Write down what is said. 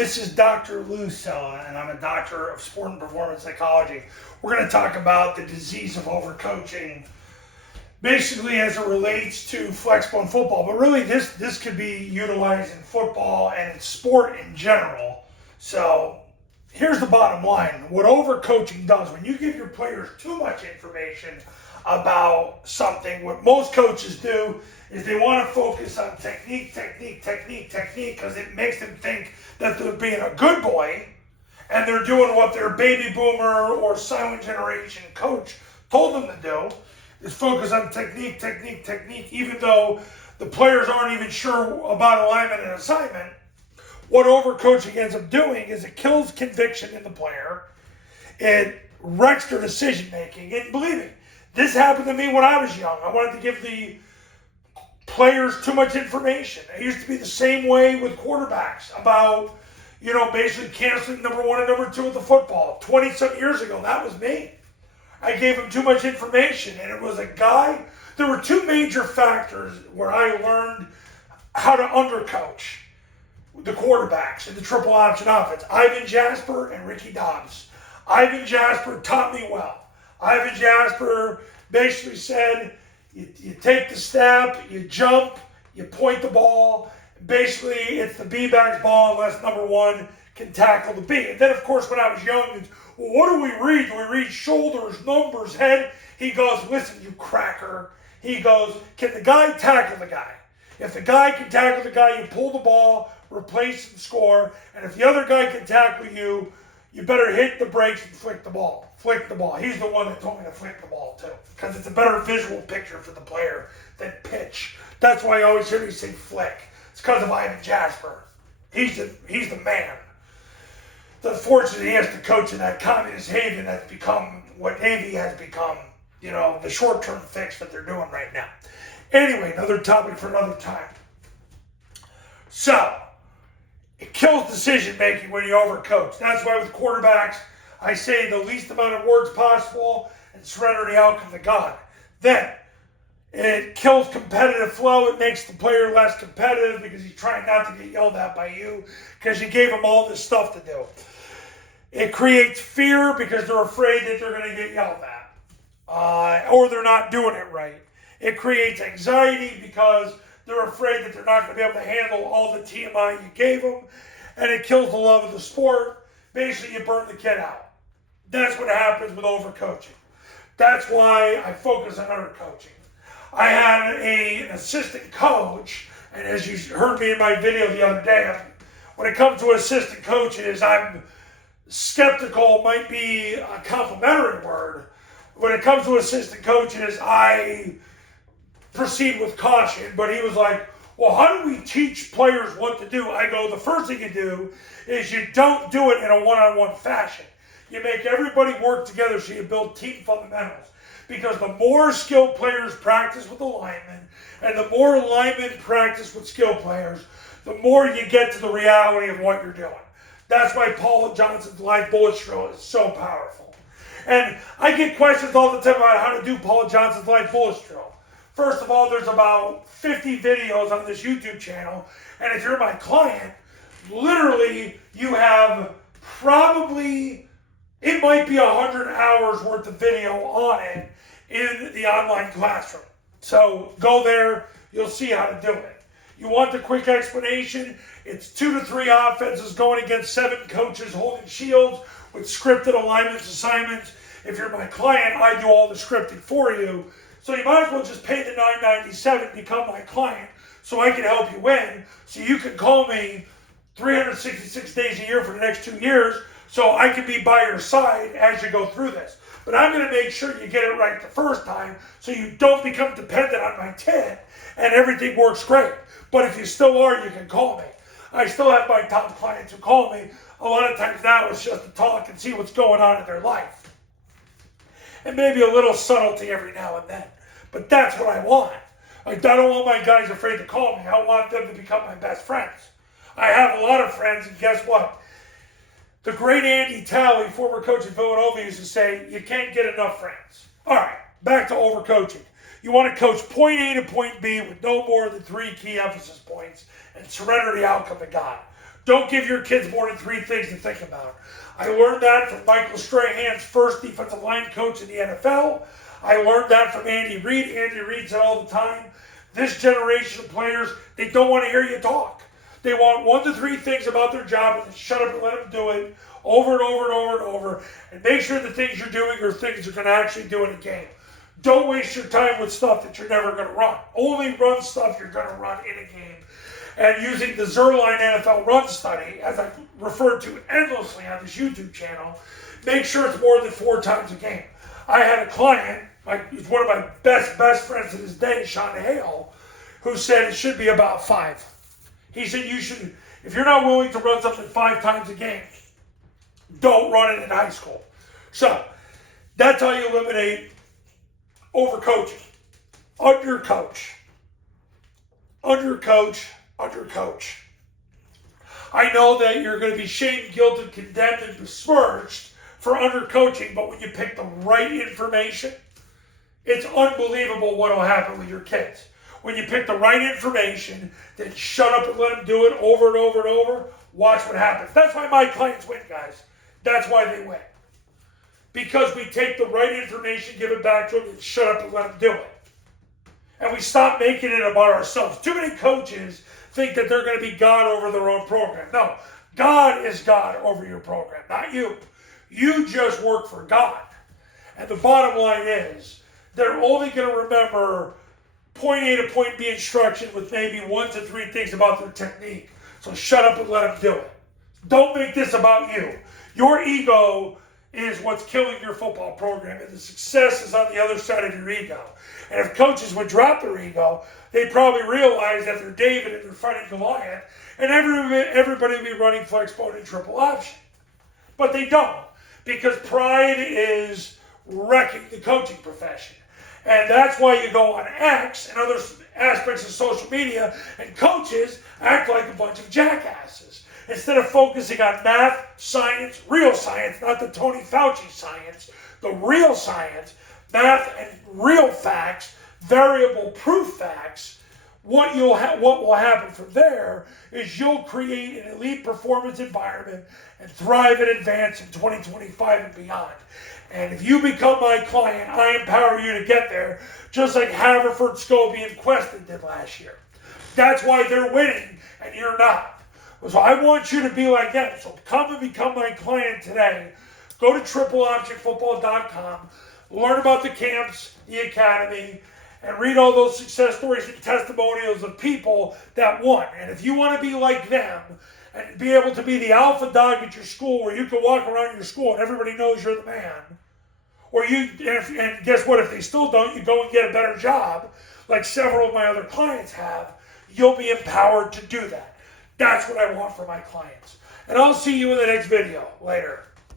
This is Dr. Lucella, and I'm a doctor of sport and performance psychology. We're going to talk about the disease of overcoaching, basically as it relates to Flexbone football. But really, this could be utilized in football and in sport in general. So here's the bottom line. What overcoaching does, when you give your players too much information about something, what most coaches do is they want to focus on technique, because it makes them think that they're being a good boy and they're doing what their baby boomer or silent generation coach told them to do, is focus on technique, even though the players aren't even sure about alignment and assignment. What overcoaching ends up doing is it kills conviction in the player. It wrecks their decision making. And believe me, this happened to me when I was young. I wanted to give the players too much information. It used to be the same way with quarterbacks about, basically canceling number one and number two of the football. 20-some years ago, that was me. I gave them too much information, and it was a guy. There were two major factors where I learned how to undercoach the quarterbacks in the triple option offense. Ivan Jasper and Ricky Dobbs. Ivan Jasper taught me well. Ivan Jasper basically said, you take the snap, you jump, you point the ball. Basically, it's the B-back's ball unless number one can tackle the B. And then, of course, when I was young, it's, well, what do we read? Do we read shoulders, numbers, head? He goes, listen, you cracker. He goes, can the guy tackle the guy? If the guy can tackle the guy, you pull the ball, replace and score. And if the other guy can tackle you, you better hit the brakes and flick the ball. Flick the ball. He's the one that told me to flick the ball too, because it's a better visual picture for the player than pitch. That's why I always hear me say flick. It's because of Ivan Jasper. He's the man. Unfortunately, he has to coach in that communist haven that's become what Navy has become, the short-term fix that they're doing right now. Anyway, another topic for another time. So, it kills decision-making when you overcoach. That's why with quarterbacks, I say the least amount of words possible and surrender the outcome to God. Then, it kills competitive flow. It makes the player less competitive because he's trying not to get yelled at by you because you gave him all this stuff to do. It creates fear because they're afraid that they're going to get yelled at or they're not doing it right. It creates anxiety because they're afraid that they're not going to be able to handle all the TMI you gave them. And it kills the love of the sport. Basically, you burn the kid out. That's what happens with overcoaching. That's why I focus on undercoaching. I had an assistant coach, and as you heard me in my video the other day, when it comes to assistant coaches, I'm skeptical, might be a complimentary word. When it comes to assistant coaches, I proceed with caution, but he was like, well, how do we teach players what to do? I go, the first thing you do is you don't do it in a one-on-one fashion. You make everybody work together so you build team fundamentals. Because the more skilled players practice with alignment, and the more alignment practice with skilled players, the more you get to the reality of what you're doing. That's why Paul Johnson's life bullet drill is so powerful. And I get questions all the time about how to do Paul Johnson's life bullet drill. First of all, there's about 50 videos on this YouTube channel, and if you're my client, literally you have probably, it might be 100 hours worth of video on it in the online classroom. So go there, you'll see how to do it. You want the quick explanation? It's 2 to 3 offenses going against 7 coaches holding shields with scripted alignments, assignments. If you're my client, I do all the scripting for you. So you might as well just pay the $9.97 and become my client so I can help you win. So you can call me 366 days a year for the next 2 years so I can be by your side as you go through this. But I'm going to make sure you get it right the first time so you don't become dependent on my tit and everything works great. But if you still are, you can call me. I still have my top clients who call me. A lot of times now it's just to talk and see what's going on in their life. And maybe a little subtlety every now and then. But that's what I want. I don't want my guys afraid to call me. I want them to become my best friends. I have a lot of friends, and guess what? The great Andy Talley, former coach at Villanova, used to say, you can't get enough friends. All right, back to overcoaching. You want to coach point A to point B with no more than 3 key emphasis points and surrender the outcome to God. Don't give your kids more than 3 things to think about. I learned that from Michael Strahan's first defensive line coach in the NFL. I learned that from Andy Reid. Andy Reid said all the time, this generation of players, they don't want to hear you talk. They want 1 to 3 things about their job, and then shut up and let them do it over and over and over and over. And make sure the things you're doing are things you're going to actually do in a game. Don't waste your time with stuff that you're never going to run. Only run stuff you're going to run in a game. And using the Zerline NFL Run Study, as I've referred to endlessly on this YouTube channel, make sure it's more than 4 times a game. I had a client, he's one of my best friends to this day, Sean Hale, who said it should be about 5. He said you should, if you're not willing to run something 5 times a game, don't run it in high school. So that's how you eliminate overcoaching. Undercoach. I know that you're going to be shamed, guilted, condemned, and besmirched for undercoaching, but when you pick the right information, it's unbelievable what will happen with your kids. When you pick the right information, then shut up and let them do it over and over and over, watch what happens. That's why my clients win, guys. That's why they win. Because we take the right information, give it back to them, and shut up and let them do it. And we stop making it about ourselves. Too many coaches think that they're going to be God over their own program. No, God is God over your program, not you. You just work for God. And the bottom line is, they're only going to remember point A to point B instruction with maybe 1 to 3 things about their technique. So shut up and let them do it. Don't make this about you. Your ego is what's killing your football program, and the success is on the other side of your ego. And if coaches would drop their ego, they'd probably realize that they're David and they're fighting Goliath, and everybody would be running Flexbone and triple option. But they don't, because pride is wrecking the coaching profession. And that's why you go on X and other aspects of social media, and coaches act like a bunch of jackasses. Instead of focusing on math, science, real science, not the Tony Fauci science, the real science, math and real facts, variable proof facts, what will happen from there is you'll create an elite performance environment and thrive and advance in 2025 and beyond. And if you become my client, I empower you to get there, just like Haverford, Scobie, and Queston did last year. That's why they're winning and you're not. So I want you to be like them. So come and become my client today. Go to tripleoptionfootball.com, learn about the camps, the academy, and read all those success stories and testimonials of people that won. And if you want to be like them and be able to be the alpha dog at your school, where you can walk around your school and everybody knows you're the man, and guess what, if they still don't, you go and get a better job, like several of my other clients have, you'll be empowered to do that. That's what I want for my clients. And I'll see you in the next video. Later.